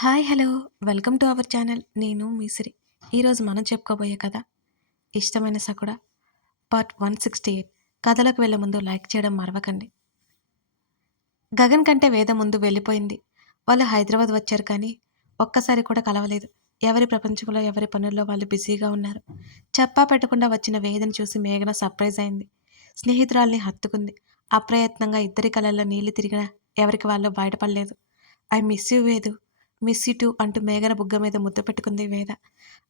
Hi hello welcome to our channel. నేను మీ సిరి. ఈరోజు మనం చెప్పుకోబోయే కథ ఇష్టమైన సకుడ పార్ట్ 168. కథలోకి వెళ్ళే ముందు లైక్ చేయడం మరవకండి. గగన్ కంటే వేద ముందు వెళ్ళిపోయింది. వాళ్ళు హైదరాబాద్ వచ్చారు కానీ ఒక్కసారి కూడా కలవలేదు. ఎవరి ప్రపంచంలో ఎవరి పనుల్లో వాళ్ళు బిజీగా ఉన్నారు. చెప్పా పెట్టకుండా వచ్చిన వేదను చూసి మేఘన సర్ప్రైజ్ అయింది. స్నేహితురాల్ని హత్తుకుంది. అప్రయత్నంగా ఇద్దరి కళ్ళల్లో నీళ్లు తిరిగినా ఎవరికి వాళ్ళు బయటపడలేదు. I miss you Vedu, miss you too అంటూ మేఘన బుగ్గ మీద ముద్దు పెట్టుకుంది వేద.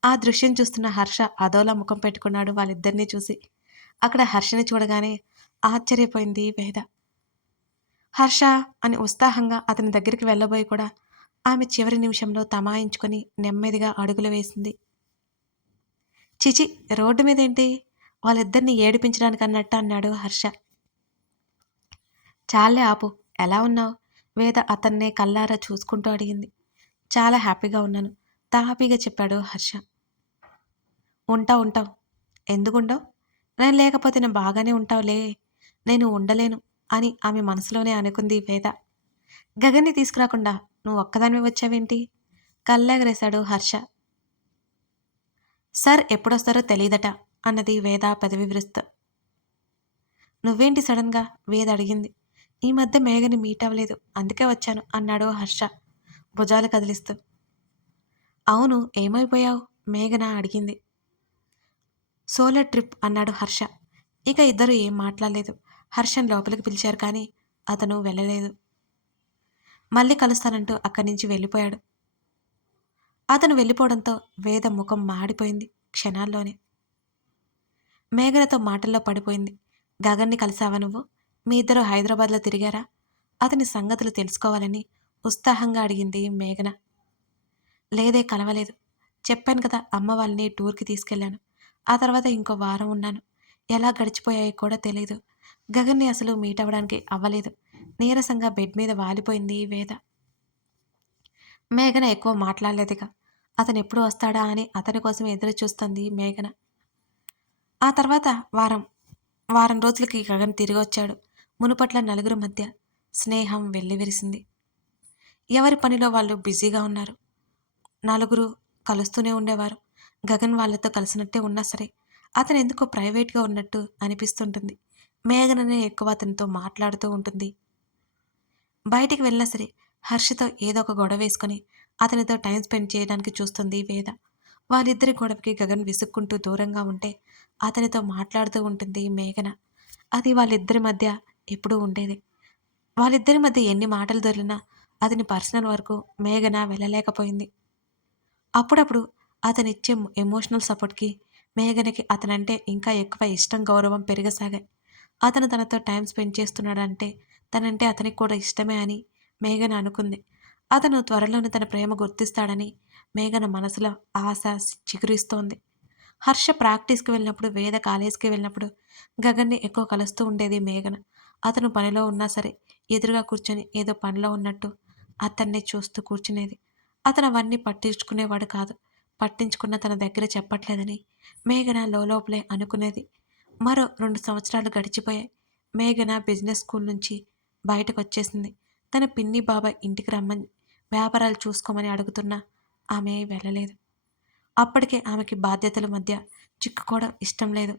ఆ దృశ్యం చూస్తున్న హర్ష అదోలా ముఖం పెట్టుకున్నాడు వాళ్ళిద్దరినీ చూసి. అక్కడ హర్షని చూడగానే ఆశ్చర్యపోయింది వేద. హర్ష అని ఉత్సాహంగా అతని దగ్గరికి వెళ్ళబోయి కూడా ఆమె చివరి నిమిషంలో తమాయించుకొని నెమ్మదిగా అడుగులు వేసింది. చిచి, రోడ్డు మీదేంటి? వాళ్ళిద్దరిని ఏడిపించడానికి అన్నట్టు అన్నాడు హర్ష. చాలే ఆపు, ఎలా ఉన్నావు? వేద అతన్నే కల్లారా చూసుకుంటూ అడిగింది. చాలా హ్యాపీగా ఉన్నాను, తాపీగా చెప్పాడు హర్ష. ఉంటావు. ఎందుకుండవు? నేను లేకపోతే నేను బాగానే ఉంటావులే. నేను ఉండలేను అని ఆమె మనసులోనే అనుకుంది వేద. గగన్ని తీసుకురాకుండా నువ్వు ఒక్కదానివే వచ్చావేంటి? కళ్ళెగరేశాడు హర్ష. సార్ ఎప్పుడొస్తారో తెలీదట అన్నది వేద పెదవి విరుస్తూ. నువ్వేంటి సడన్గా? వేద అడిగింది. ఈ మధ్య మేఘని మీట్ అవ్వలేదు, అందుకే వచ్చాను అన్నాడు హర్ష భుజాలు కదిలిస్తూ. అవును, ఏమైపోయావు? మేఘన అడిగింది. సోలో ట్రిప్ అన్నాడు హర్ష. ఇక ఇద్దరు ఏం మాట్లాడలేదు. హర్షన్ లోపలికి పిలిచారు కానీ అతను వెళ్ళలేదు. మళ్ళీ కలుస్తానంటూ అక్కడి నుంచి వెళ్ళిపోయాడు. అతను వెళ్ళిపోవడంతో వేద ముఖం మాడిపోయింది క్షణాల్లోనే. మేఘనతో మాటల్లో పడిపోయింది. గగన్ని కలిసావా నువ్వు? మీ ఇద్దరు హైదరాబాద్లో తిరిగారా? అతని సంగతులు తెలుసుకోవాలని ఉత్సాహంగా అడిగింది మేఘన. లేదే, కలవలేదు. చెప్పాను కదా, అమ్మ వాళ్ళని టూర్కి తీసుకెళ్లాను. ఆ తర్వాత ఇంకో వారం ఉన్నాను. ఎలా గడిచిపోయాయో కూడా తెలీదు. గగన్ని అసలు మీట్ అవ్వడానికి అవ్వలేదు. నీరసంగా బెడ్ మీద వాలిపోయింది వేద. మేఘన ఎక్కువ మాట్లాడలేదుగా. అతను ఎప్పుడు వస్తాడా అని అతని కోసం ఎదురు చూస్తుంది మేఘన. ఆ తర్వాత వారం వారం రోజులకి గగన్ తిరిగి వచ్చాడు. మునుపట్ల నలుగురు మధ్య స్నేహం వెల్లివిరిసింది. ఎవరి పనిలో వాళ్ళు బిజీగా ఉన్నారు. నలుగురు కలుస్తూనే ఉండేవారు. గగన్ వాళ్ళతో కలిసినట్టే ఉన్నా సరే అతను ఎందుకో ప్రైవేట్గా ఉన్నట్టు అనిపిస్తుంటుంది. మేఘననే ఎక్కువ అతనితో మాట్లాడుతూ ఉంటుంది. బయటికి వెళ్ళినా సరే హర్షతో ఏదో ఒక గొడవ వేసుకొని అతనితో టైం స్పెండ్ చేయడానికి చూస్తుంది వేద. వాళ్ళిద్దరి గొడవకి గగన్ విసుక్కుంటూ దూరంగా ఉంటే అతనితో మాట్లాడుతూ ఉంటుంది మేఘన. అది వాళ్ళిద్దరి మధ్య ఎప్పుడూ ఉండేది. వాళ్ళిద్దరి మధ్య ఎన్ని మాటలు దొరికినా అతని పర్సనల్ వరకు మేఘన వెళ్ళలేకపోయింది. అప్పుడప్పుడు అతనిచ్చే ఎమోషనల్ సపోర్ట్కి మేఘనకి అతనంటే ఇంకా ఎక్కువ ఇష్టం, గౌరవం పెరగసాగాయి. అతను తనతో టైం స్పెండ్ చేస్తున్నాడంటే తనంటే అతనికి కూడా ఇష్టమే అని మేఘన అనుకుంది. అతను త్వరలోనే తన ప్రేమ గుర్తిస్తాడని మేఘన మనసులో ఆశ చిగురిస్తోంది. హర్ష ప్రాక్టీస్కి వెళ్ళినప్పుడు, వేద కాలేజీకి వెళ్ళినప్పుడు గగన్ని ఎక్కువ కలుస్తూ ఉండేది మేఘన. అతను పనిలో ఉన్నా సరే ఎదురుగా కూర్చొని ఏదో పనిలో ఉన్నట్టు అతన్నే చూస్తూ కూర్చునేది. అతను అవన్నీ పట్టించుకునేవాడు కాదు. పట్టించుకున్న తన దగ్గర చెప్పట్లేదని మేఘన లోపలే అనుకునేది. మరో 2 సంవత్సరాలు గడిచిపోయాయి. మేఘన బిజినెస్ స్కూల్ నుంచి బయటకు వచ్చేసింది. తన పిన్ని బాబాయ్ ఇంటికి రమ్మని, వ్యాపారాలు చూసుకోమని అడుగుతున్నా ఆమె వెళ్ళలేదు. అప్పటికే ఆమెకి బాధ్యతల మధ్య చిక్కుకోవడం ఇష్టం లేదు.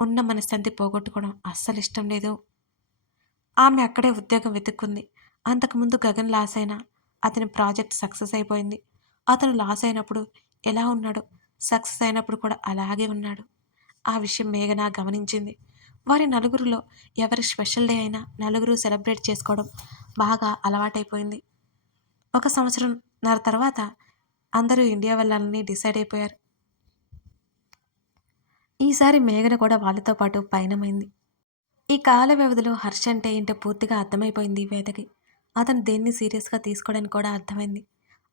ఉన్న మనశ్శాంతి పోగొట్టుకోవడం అస్సలు ఇష్టం లేదు. ఆమె అక్కడే ఉద్యోగం వెతుక్కుంది. అంతకుముందు గగన్ లాస్ అయినా అతని ప్రాజెక్ట్ సక్సెస్ అయిపోయింది. అతను లాస్ అయినప్పుడు ఎలా ఉన్నాడో సక్సెస్ అయినప్పుడు కూడా అలాగే ఉన్నాడు. ఆ విషయం మేఘన గమనించింది. వారి నలుగురిలో ఎవరి స్పెషల్ డే అయినా నలుగురు సెలబ్రేట్ చేసుకోవడం బాగా అలవాటైపోయింది. 1 సంవత్సరంన్నర తర్వాత అందరూ ఇండియా వెళ్ళాలని డిసైడ్ అయిపోయారు. ఈసారి మేఘన కూడా వాళ్ళతో పాటు పయనమైంది. ఈ కాల వ్యవధిలో హర్ష అంటే ఏంటో పూర్తిగా అర్థమైపోయింది వేదకి. అతను దేన్ని సీరియస్గా తీసుకోవడానికి కూడా అర్థమైంది.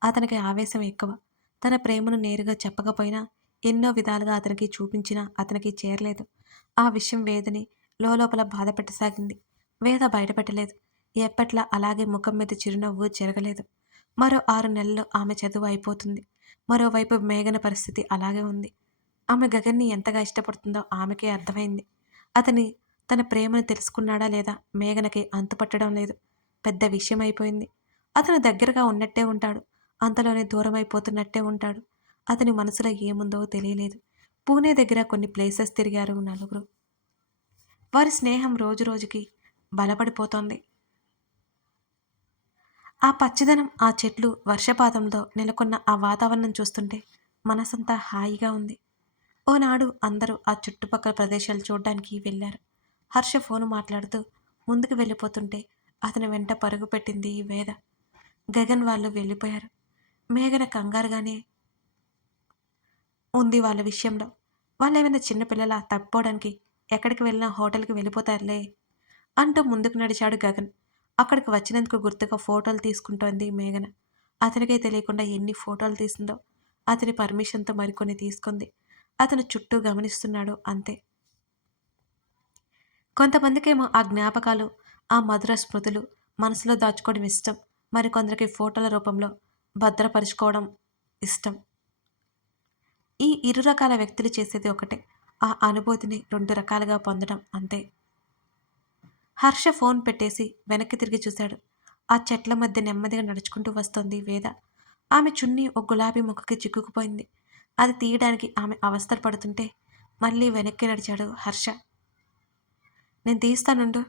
అతనికి ఆవేశం ఎక్కువ. తన ప్రేమను నేరుగా చెప్పకపోయినా ఎన్నో విధాలుగా అతనికి చూపించినా అతనికి చేరలేదు. ఆ విషయం వేదని లోపల బాధ పెట్టసాగింది. వేద బయటపెట్టలేదు. ఎప్పట్లా అలాగే ముఖం మీద చిరునవ్వు చెరగలేదు. మరో 6 నెలల్లో ఆమె చదువు అయిపోతుంది. మరోవైపు మేఘన పరిస్థితి అలాగే ఉంది. ఆమె గగన్ని ఎంతగా ఇష్టపడుతుందో ఆమెకే అర్థమైంది. అతని తన ప్రేమను తెలుసుకున్నాడా లేదా మేఘనకి అంతుపట్టడం లేదు. పెద్ద విషయం అయిపోయింది. అతను దగ్గరగా ఉన్నట్టే ఉంటాడు. అంతలోనే దూరమైపోతున్నట్టే ఉంటాడు. అతని మనసులో ఏముందో తెలియలేదు. పూణే దగ్గర కొన్ని ప్లేసెస్ తిరిగారు నలుగురు. వారి స్నేహం రోజురోజుకి బలపడిపోతోంది. ఆ పచ్చదనం, ఆ చెట్లు, వర్షపాతంతో నెలకొన్న ఆ వాతావరణం చూస్తుంటే మనసంతా హాయిగా ఉంది. ఓనాడు అందరూ ఆ చుట్టుపక్కల ప్రదేశాలు చూడ్డానికి వెళ్లారు. హర్ష ఫోను మాట్లాడుతూ ముందుకు వెళ్ళిపోతుంటే అతని వెంట పరుగు పెట్టింది వేద. గగన్ వాళ్ళు వెళ్ళిపోయారు. మేఘన కంగారుగానే ఉంది వాళ్ళ విషయంలో. వాళ్ళేమైనా చిన్నపిల్లలా తప్పిపోవడానికి ఎక్కడికి వెళ్ళినా హోటల్‌కి వెళ్ళిపోతారులే అంటూ ముందుకు నడిచాడు గగన్. అక్కడికి వచ్చినందుకు గుర్తుగా ఫోటోలు తీసుకుంటోంది మేఘన. అతనికే తెలియకుండా ఎన్ని ఫోటోలు తీసిందో. అతని పర్మిషన్‌తో మరికొన్ని తీసుకుంది. అతను చుట్టూ గమనిస్తున్నాడు అంతే. కొంతమందికేమో ఆ జ్ఞాపకాలు, ఆ మధుర స్మృతులు మనసులో దాచుకోవడం ఇష్టం. మరికొందరికి ఫోటోల రూపంలో భద్రపరుచుకోవడం ఇష్టం. ఈ ఇరు రకాల వ్యక్తులు చేసేది ఒకటే. ఆ అనుభూతిని 2 రకాలుగా పొందడం అంతే. హర్ష ఫోన్ పెట్టేసి వెనక్కి తిరిగి చూశాడు. ఆ చెట్ల మధ్య నెమ్మదిగా నడుచుకుంటూ వస్తోంది వేద. ఆమె చున్నీ ఓ గులాబీ మొక్కకి చిక్కుకుపోయింది. అది తీయడానికి ఆమె అవస్థలు పడుతుంటే మళ్ళీ వెనక్కి నడిచాడు హర్ష. నేను తీస్తానుండు.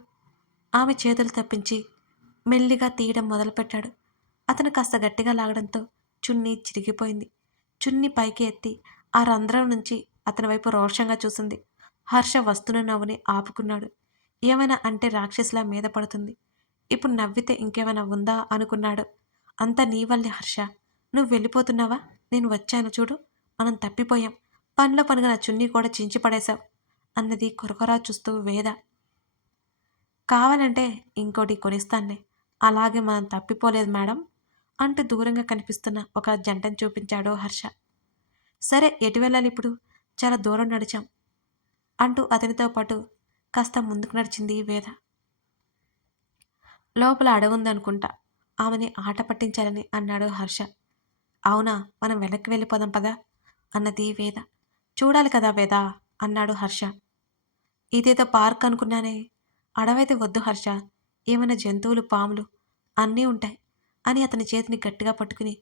ఆమె చేతులు తప్పించి మెల్లిగా తీయడం మొదలుపెట్టాడు. అతను కాస్త గట్టిగా లాగడంతో చున్నీ చిరిగిపోయింది. చున్నీ పైకి ఎత్తి ఆ రంధ్రం నుంచి అతని వైపు రోషంగా చూసింది. హర్ష వస్తున్న నవ్వుని ఆపుకున్నాడు. ఏమైనా అంటే రాక్షసిలా మీద పడుతుంది. ఇప్పుడు నవ్వితే ఇంకేమైనా ఉందా అనుకున్నాడు. అంతా నీ వల్లే హర్ష. నువ్వు వెళ్ళిపోతున్నావా? నేను వచ్చాను చూడు. మనం తప్పిపోయాం. పనిలో పనిగా నా చున్నీ కూడా చించి పడేశావు అన్నది కొరకొరా చూస్తూ వేద. కావాలంటే ఇంకోటి కొనిస్తానులే. అలాగే మనం తప్పిపోలేదు మేడం అంటూ దూరంగా కనిపిస్తున్న ఒక జంటను చూపించాడు హర్ష. సరే ఎటు వెళ్ళాలిప్పుడు? చాలా దూరం నడిచాం అంటూ అతనితో పాటు కాస్త ముందుకు నడిచింది వేద. లోపల అడవుందనుకుంటా. ఆమెని ఆట పట్టించాలని అన్నాడు హర్ష. అవునా? మనం వెనక్కి వెళ్ళిపోదాం పదా అన్నది వేద. చూడాలి కదా వేద అన్నాడు హర్ష. ఇదేదో పార్క్ అనుకున్నానే. అడవైతే వద్దు హర్ష. ఏమైనా జంతువులు, పాములు అన్నీ ఉంటాయి అని అతని చేతిని గట్టిగా పట్టుకుని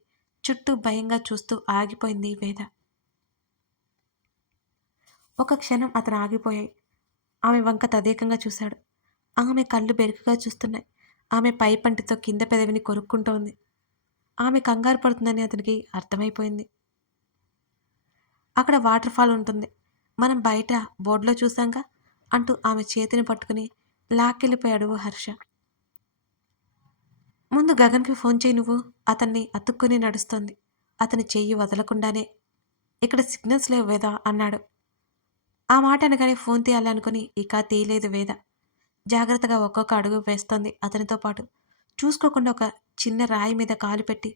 చుట్టూ భయంగా చూస్తూ ఆగిపోయింది వేద. ఒక క్షణం అతను ఆగిపోయాయి. ఆమె వంక తదేకంగా చూశాడు. ఆమె కళ్ళు బెరుకుగా చూస్తున్నాయి. ఆమె పై పంటితో కింద పెదవిని కొరుక్కుంటోంది. ఆమె కంగారు పడుతుందని అతనికి అర్థమైపోయింది. అక్కడ వాటర్ ఫాల్ ఉంటుంది. మనం బయట బోర్డులో చూశాంగా అంటూ ఆమె చేతిని పట్టుకుని లాక్కెళ్ళిపోయాడు హర్ష. ముందు గగన్‌కి ఫోన్ చెయ్యి నువ్వు. అతన్ని అతుక్కుని నడుస్తోంది. అతని చెయ్యి వదలకుండానే. ఇక్కడ సిగ్నల్స్ లేవు వేద అన్నాడు. ఆ మాట అనగానే ఫోన్ తీయాలనుకుని ఇక తీయలేదు వేద. జాగ్రత్తగా ఒక్కొక్క అడుగు వేస్తోంది అతనితో పాటు. చూసుకోకుండా ఒక చిన్న రాయి మీద కాలు పెట్టి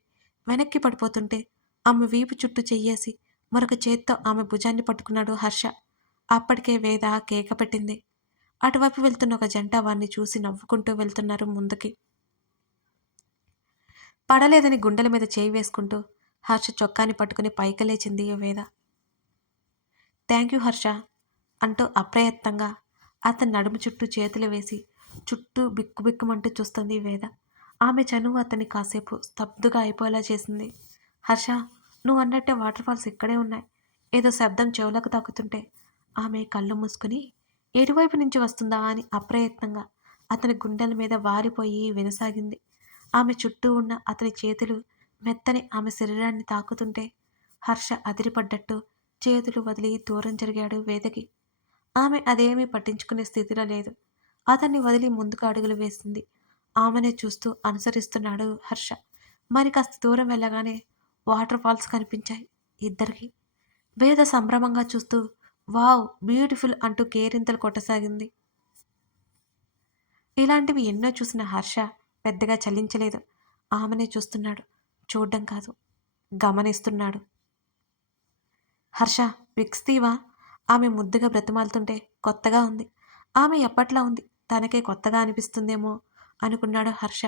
వెనక్కి పడిపోతుంటే ఆమె వీపు చుట్టూ చెయ్యేసి మరొక చేత్తో ఆమె భుజాన్ని పట్టుకున్నాడు హర్ష. అప్పటికే వేద కేక పెట్టింది. అటువైపు వెళ్తున్న ఒక జంట వారిని చూసి నవ్వుకుంటూ వెళ్తున్నారు ముందుకి. పడలేదని గుండెల మీద చేయి వేసుకుంటూ హర్ష చొక్కాని పట్టుకుని పైకి లేచింది వేద. థ్యాంక్ యూ హర్ష అంటూ అప్రయత్నంగా అతని నడుము చుట్టూ చేతులు వేసి చుట్టూ బిక్కుబిక్కుమంటూ చూస్తుంది వేద. ఆమె చనువు అతన్ని కాసేపు స్తబ్దుగా అయిపోయేలా చేసింది. హర్ష, నువ్వు అన్నట్టే వాటర్ ఫాల్స్ ఇక్కడే ఉన్నాయి. ఏదో శబ్దం చెవులకు తాకుతుంటే ఆమె కళ్ళు మూసుకుని ఎటువైపు నుంచి వస్తుందా అని అప్రయత్నంగా అతని గుండెల మీద వారిపోయి వినసాగింది. ఆమె చుట్టూ ఉన్న అతని చేతులు మెత్తని ఆమె శరీరాన్ని తాకుతుంటే హర్ష అదిరిపడ్డట్టు చేతులు వదిలి దూరం జరిగాడు వేదకి. ఆమె అదేమీ పట్టించుకునే స్థితిలో లేదు. అతన్ని వదిలి ముందుకు అడుగులు వేసింది. ఆమెనే చూస్తూ అనుసరిస్తున్నాడు హర్ష. మరి కాస్త దూరం వెళ్ళగానే వాటర్ ఫాల్స్ కనిపించాయి ఇద్దరికి. వేద సంభ్రమంగా చూస్తూ వావ్ బ్యూటిఫుల్ అంటూ కేరింతలు కొట్టసాగింది. ఇలాంటివి ఎన్నో చూసిన హర్ష పెద్దగా చలించలేదు. ఆమెనే చూస్తున్నాడు. చూడ్డం కాదు, గమనిస్తున్నాడు. హర్ష, విక్స్ తీవా? ఆమె ముద్దుగా బ్రతిమాలుతుంటే కొత్తగా ఉంది. ఆమె ఎప్పట్లా ఉంది. తనకే కొత్తగా అనిపిస్తుందేమో అనుకున్నాడు హర్ష.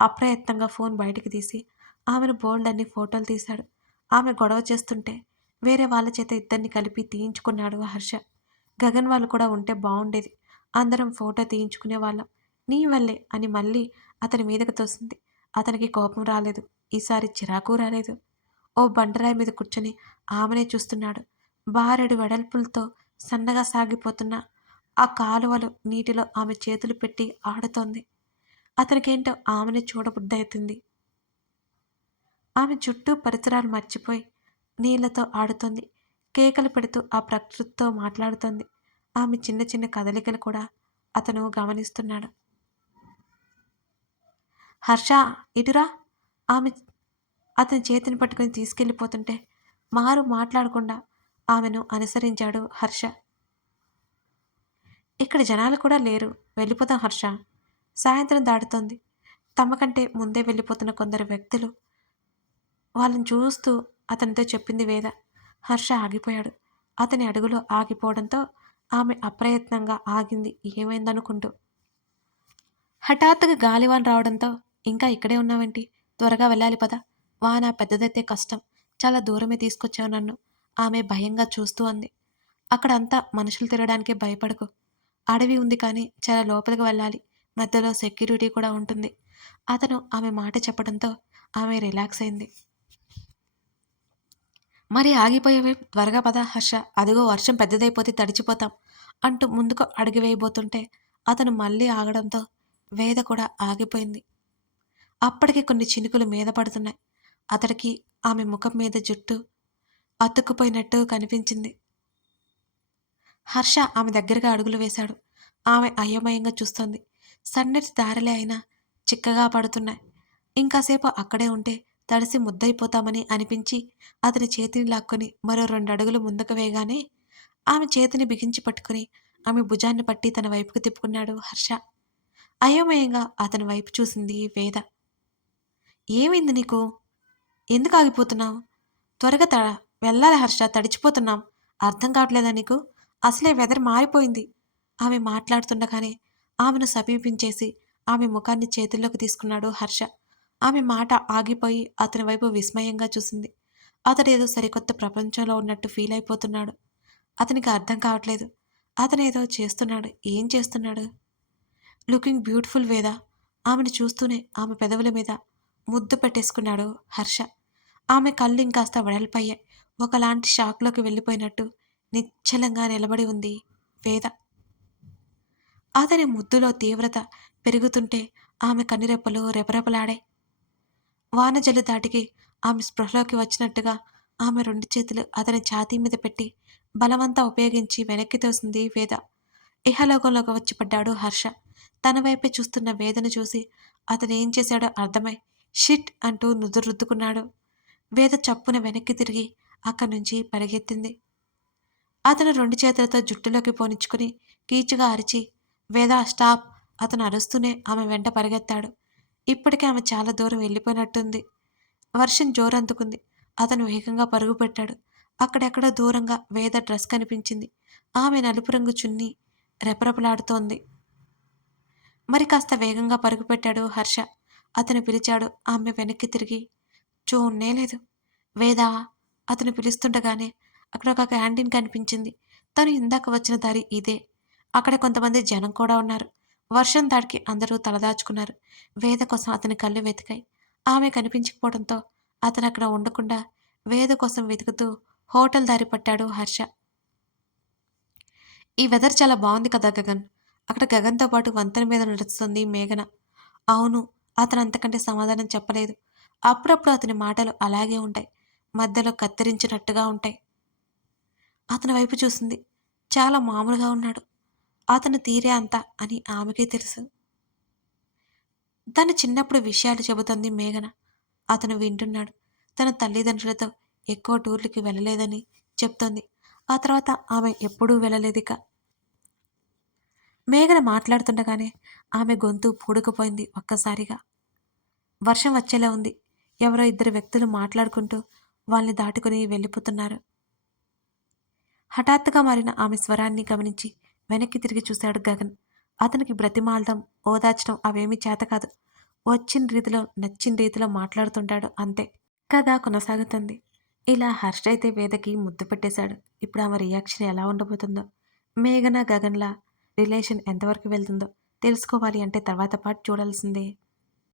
అప్రయత్నంగా ఫోన్ బయటికి తీసి ఆమెను బోల్డన్ని ఫోటోలు తీశాడు. ఆమె గొడవ చేస్తుంటే వేరే వాళ్ళ చేత ఇద్దరిని కలిపి తీయించుకున్నాడు హర్ష. గగన్ వాళ్ళు కూడా ఉంటే బాగుండేది. అందరం ఫోటో తీయించుకునేవాళ్ళం. నీ వల్లే అని మళ్ళీ అతని మీదకు తోసింది. అతనికి కోపం రాలేదు. ఈసారి చిరాకు రాలేదు. ఓ బండరాయి మీద కూర్చొని ఆమెనే చూస్తున్నాడు. బారెడు వెడల్పులతో సన్నగా సాగిపోతున్న ఆ కాలువలో నీటిలో ఆమె చేతులు పెట్టి ఆడుతోంది. అతనికేంటో ఆమెనే చూడబుద్దయితుంది. ఆమె చుట్టూ పరిసరాలు మర్చిపోయి నీళ్లతో ఆడుతోంది. కేకలు పెడుతూ ఆ ప్రకృతితో మాట్లాడుతోంది. ఆమె చిన్న చిన్న కదలికలు కూడా అతను గమనిస్తున్నాడు. హర్ష, ఇటురా. ఆమె అతని చేతిని పట్టుకుని తీసుకెళ్ళిపోతుంటే మారు మాట్లాడకుండా ఆమెను అనుసరించాడు హర్ష. ఇక్కడ జనాలు కూడా లేరు. వెళ్ళిపోదాం హర్ష. సాయంత్రం దాటుతోంది. తమకంటే ముందే వెళ్ళిపోతున్న కొందరు వ్యక్తులు వాళ్ళని చూస్తూ అతనితో చెప్పింది వేద. హర్ష ఆగిపోయాడు. అతని అడుగులో ఆగిపోవడంతో ఆమె అప్రయత్నంగా ఆగింది ఏమైందనుకుంటూ. హఠాత్తుగా గాలివాన రావడంతో ఇంకా ఇక్కడే ఉన్నావేంటి? త్వరగా వెళ్ళాలి పద. వాన పెద్దదైతే కష్టం. చాలా దూరమే తీసుకొచ్చావు నన్ను. ఆమె భయంగా చూస్తూ అంది. అక్కడంతా మనుషులు తిరగడానికే భయపడకు. అడవి ఉంది కానీ చాలా లోపలికి వెళ్ళాలి. మధ్యలో సెక్యూరిటీ కూడా ఉంటుంది. అతను ఆమె మాట చెప్పడంతో ఆమె రిలాక్స్ అయింది. మరి ఆగిపోయావే? త్వరగా పద హర్ష. అదిగో వర్షం పెద్దదైపోతే తడిచిపోతాం అంటూ ముందుకు అడుగు వేయబోతుంటే అతను మళ్ళీ ఆగడంతో వేద కూడా ఆగిపోయింది. అప్పటికి కొన్ని చినుకులు మీద పడుతున్నాయి. అతడికి ఆమె ముఖం మీద జుట్టు అతుక్కుపోయినట్టు కనిపించింది. హర్ష ఆమె దగ్గరగా అడుగులు వేశాడు. ఆమె అయోమయంగా చూస్తోంది. సన్నటి దారిలే అయినా చిక్కగా పడుతున్నాయి. ఇంకాసేపు అక్కడే ఉంటే తడిసి ముద్దయిపోతామని అనిపించి అతని చేతిని లాక్కొని మరో 2 అడుగులు ముందుకు వేయగానే ఆమె చేతిని బిగించి పట్టుకుని ఆమె భుజాన్ని పట్టి తన వైపుకు తిప్పుకున్నాడు హర్ష. అయోమయంగా అతని వైపు చూసింది వేద. ఏమైంది నీకు? ఎందుకు ఆగిపోతున్నావు? త్వరగా వెళ్ళాలి హర్ష, తడిచిపోతున్నాం. అర్థం కావట్లేదా నీకు? అసలే వెదర్ మారిపోయింది. ఆమె మాట్లాడుతుండగానే ఆమెను సమీపించేసి ఆమె ముఖాన్ని చేతుల్లోకి తీసుకున్నాడు హర్ష. ఆమె మాట ఆగిపోయి అతని వైపు విస్మయంగా చూసింది. అతడేదో సరికొత్త ప్రపంచంలో ఉన్నట్టు ఫీల్ అయిపోతున్నాడు. అతనికి అర్థం కావట్లేదు. అతనేదో చేస్తున్నాడు. ఏం చేస్తున్నాడు? లుకింగ్ బ్యూటిఫుల్ వేద. ఆమెను చూస్తూనే ఆమె పెదవుల మీద ముద్దు పెట్టేసుకున్నాడు హర్ష. ఆమె కళ్ళు ఇంకాస్త వెడల్పయ్యాయి. ఒకలాంటి షాక్లోకి వెళ్ళిపోయినట్టు నిశ్చలంగా నిలబడి ఉంది వేద. అతని ముద్దులో తీవ్రత పెరుగుతుంటే ఆమె కన్నురెప్పలు రెపరెపలాడాయి. వానజల్లు దాటికి ఆమె స్పృహలోకి వచ్చినట్టుగా ఆమె 2 చేతులు అతని ఛాతీ మీద పెట్టి బలవంతా ఉపయోగించి వెనక్కి తోసింది వేద. ఇహలోకంలోకి వచ్చి పడ్డాడు హర్ష. తన వైపే చూస్తున్న వేదను చూసి అతనేం చేశాడో అర్థమై షిట్ అంటూ నుదురుద్దుకున్నాడు. వేద చప్పున వెనక్కి తిరిగి అక్కడి నుంచి పరిగెత్తింది. అతను 2 చేతులతో జుట్టులోకి పోనిచ్చుకుని కీచుగా అరిచి వేద స్టాప్. అతను అరుస్తూనే ఆమె వెంట పరిగెత్తాడు. ఇప్పటికే ఆమె చాలా దూరం వెళ్ళిపోయినట్టుంది. వర్షం జోరందుకుంది. అతను వేగంగా పరుగు పెట్టాడు. అక్కడెక్కడో దూరంగా వేద డ్రెస్ కనిపించింది. ఆమె నలుపు రంగు చున్నీ రెపరెపలాడుతోంది. మరి కాస్త వేగంగా పరుగుపెట్టాడు హర్ష. అతను పిలిచాడు. ఆమె వెనక్కి తిరిగి చూన్నే లేదు. వేదా అతను పిలుస్తుండగానే అక్కడ ఒక క్యాంటీన్ కనిపించింది. తను ఇందాక వచ్చిన దారి ఇదే. అక్కడ కొంతమంది జనం కూడా ఉన్నారు. వర్షం దాడికి అందరూ తలదాచుకున్నారు. వేద కోసం అతని కళ్ళు వెతికాయి. ఆమె కనిపించకపోవడంతో అతను అక్కడ ఉండకుండా వేద కోసం వెతుకుతూ హోటల్ దారి పట్టాడు హర్ష. ఈ వెదర్ చాలా బాగుంది కదా గగన్. అక్కడ గగన్తో పాటు వంతెన మీద నడుస్తుంది మేఘన. అవును. అతను అంతకంటే సమాధానం చెప్పలేదు. అప్పుడప్పుడు అతని మాటలు అలాగే ఉంటాయి. మధ్యలో కత్తిరించినట్టుగా ఉంటాయి. అతని వైపు చూసింది. చాలా మామూలుగా ఉన్నాడు. అతను తీరే అంత అని ఆమెకే తెలుసు. తన చిన్నప్పుడు విషయాలు చెబుతోంది మేఘన. అతను వింటున్నాడు. తన తల్లిదండ్రులతో ఎక్కువ టూర్లకి వెళ్ళలేదని చెప్తోంది. ఆ తర్వాత ఆమె ఎప్పుడూ వెళ్ళలేదిక. మేఘన మాట్లాడుతుండగానే ఆమె గొంతు పూడుకుపోయింది ఒక్కసారిగా. వర్షం వచ్చేలా ఉంది. ఎవరో 2 వ్యక్తులు మాట్లాడుకుంటూ వాళ్ళని దాటుకుని వెళ్ళిపోతున్నారు. హఠాత్తుగా మారిన ఆమె స్వరాన్ని గమనించి వెనక్కి తిరిగి చూశాడు గగన్. అతనికి బ్రతిమాలడం, ఓదార్చడం అవేమీ చేతకాదు. వచ్చిన రీతిలో నచ్చిన రీతిలో మాట్లాడుతుంటాడు అంతే. కథ కొనసాగుతుంది. ఇలా హర్ష అయితే వేదకి ముద్దు పెట్టేశాడు. ఇప్పుడు ఆమె రియాక్షన్ ఎలా ఉండబోతుందో, మేఘన గగన్ల రిలేషన్ ఎంతవరకు వెళ్తుందో తెలుసుకోవాలి అంటే తర్వాత పాటు చూడాల్సిందే.